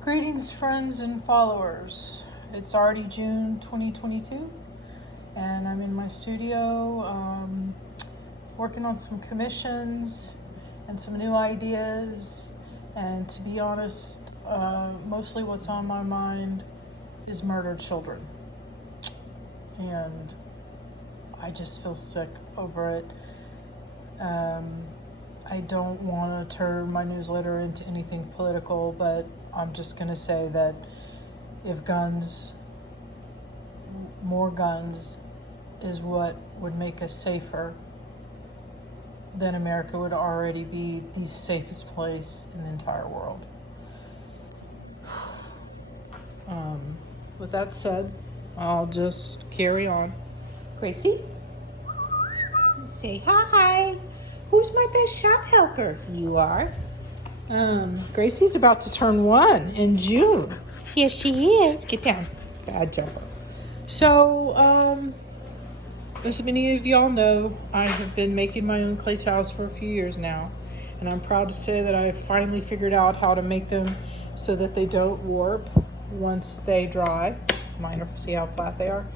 Greetings, friends and followers. It's already June 2022, and I'm in my studio working on some commissions and some new ideas. And to be honest, mostly what's on my mind is murdered children. And I just feel sick over it. I don't want to turn my newsletter into anything political, but I'm just going to say that if more guns is what would make us safer, then America would already be the safest place in the entire world. With that said, I'll just carry on. Gracie, say hi. Who's my best shop helper? You are. Gracie's about to turn 1 in June. Yes, she is. Get down. Bad jumper. So, as many of y'all know, I have been making my own clay towels for a few years now, and I'm proud to say that I finally figured out how to make them so that they don't warp once they dry. See how flat they are.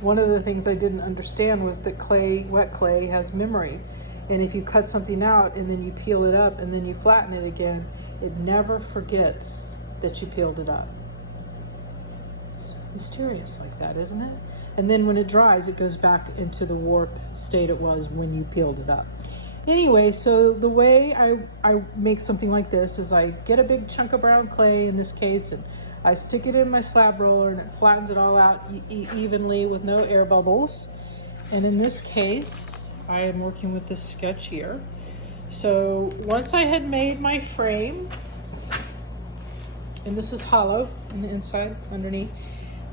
One of the things I didn't understand was that wet clay has memory, and if you cut something out and then you peel it up and then you flatten it again, it never forgets that you peeled it up. It's mysterious like that, isn't it? And then when it dries, it goes back into the warp state it was when you peeled it up. Anyway, so the way I make something like this is I get a big chunk of brown clay in this case, and I stick it in my slab roller, and it flattens it all out evenly with no air bubbles. And in this case, I am working with this sketch here. So once I had made my frame, and this is hollow on the inside, underneath,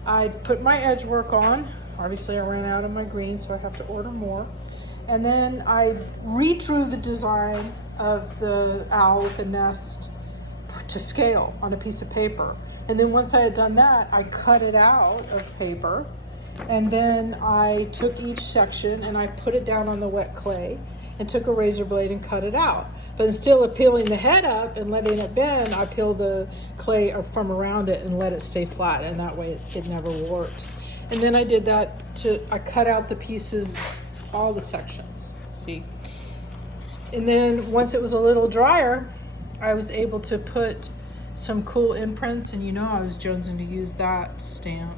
I put my edge work on. Obviously I ran out of my green, so I have to order more. And then I redrew the design of the owl with the nest to scale on a piece of paper. And then once I had done that, I cut it out of paper. And then I took each section and I put it down on the wet clay and took a razor blade and cut it out. But instead of peeling the head up and letting it bend, I peeled the clay from around it and let it stay flat, and that way it never warps. And then I did that I cut out the pieces, all the sections, see? And then once it was a little drier, I was able to put some cool imprints, and I was jonesing to use that stamp.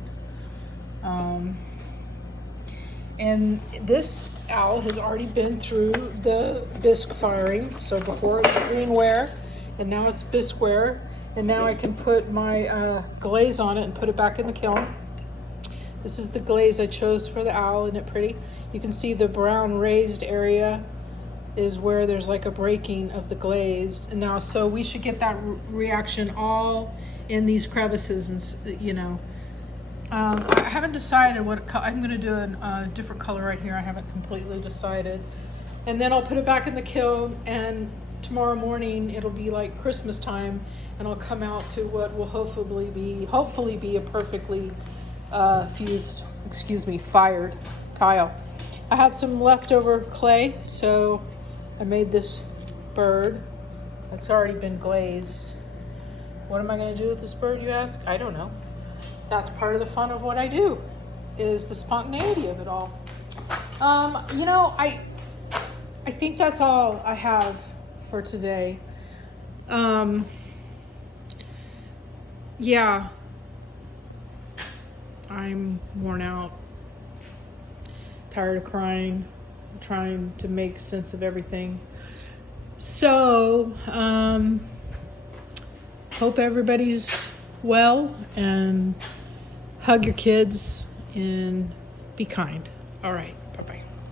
And this owl has already been through the bisque firing. So before it was greenware, and now it's bisqueware, and now I can put my glaze on it and put it back in the kiln. This is the glaze I chose for the owl. Isn't it pretty? You can see the brown raised area is where there's like a breaking of the glaze. And now, so we should get that reaction all in these crevices, and I haven't decided what I'm going to do a different color right here. I haven't completely decided. And then I'll put it back in the kiln, and tomorrow morning it'll be like Christmas time, and I'll come out to what will hopefully be a perfectly fired tile. I had some leftover clay, so I made this bird. It's already been glazed. What am I going to do with this bird, you ask? I don't know. That's part of the fun of what I do, is the spontaneity of it all. I think that's all I have for today. Yeah, I'm worn out, tired of crying, trying to make sense of everything. So, hope everybody's well, and hug your kids and be kind. All right.